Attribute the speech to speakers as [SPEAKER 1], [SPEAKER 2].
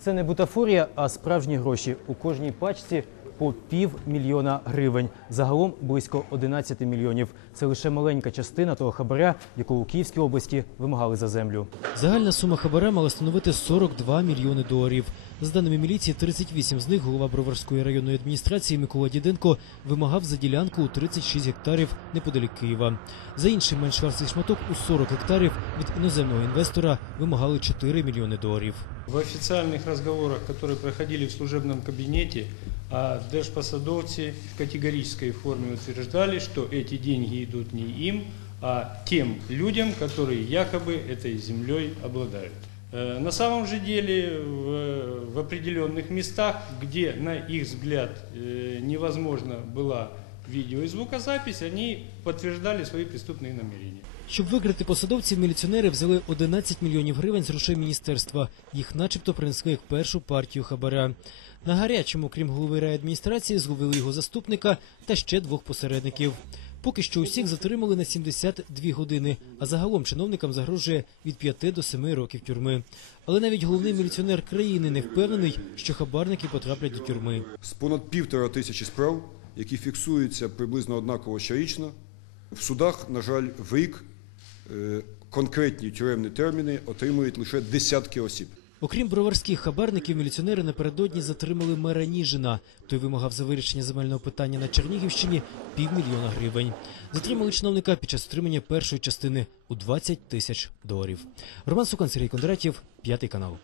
[SPEAKER 1] Це не бутафорія, а справжні гроші. У кожній пачці по пів мільйона гривень. Загалом близько 11 мільйонів. Це лише маленька частина того хабаря, якого у Київській області вимагали за землю. Загальна сума хабаря мала становити 42 мільйони доларів. За даними міліції, 38 з них голова Броварської районної адміністрації Микола Діденко вимагав за ділянку у 36 гектарів неподалік Києва. За інший менш вартий шматок у 40 гектарів від іноземного інвестора вимагали 4 мільйони доларів.
[SPEAKER 2] В официальных разговорах, которые проходили в служебном кабинете, а держпосадовцы в категорической форме утверждали, что эти деньги идут не им, а тем людям, которые якобы этой землей обладают. Э, На самом же деле в, в определенных местах, где на их взгляд э, невозможно была видео и звукозапись, они подтверждали свои преступные намерения.
[SPEAKER 1] Щоб викрити посадовців, міліціонери взяли 11 мільйонів гривень з грошей міністерства. Їх начебто принесли як першу партію хабаря. На гарячому, крім голови райадміністрації, зловили його заступника та ще двох посередників. Поки що усіх затримали на 72 години, а загалом чиновникам загрожує від 5 до 7 років тюрми. Але навіть головний міліціонер країни не впевнений, що хабарники потраплять до тюрми.
[SPEAKER 3] з понад півтора тисячі справ, які фіксуються приблизно однаково щорічно. В судах, на жаль, в рік е, конкретні тюремні терміни отримують лише десятки осіб.
[SPEAKER 1] Окрім броварських хабарників, міліціонери напередодні затримали мера Ніжина. Той вимагав за вирішення земельного питання на Чернігівщині півмільйона гривень. Затримали чиновника під час отримання першої частини у 20 тисяч доларів. Роман Сукан, Сергій Кондратів, п'ятий канал.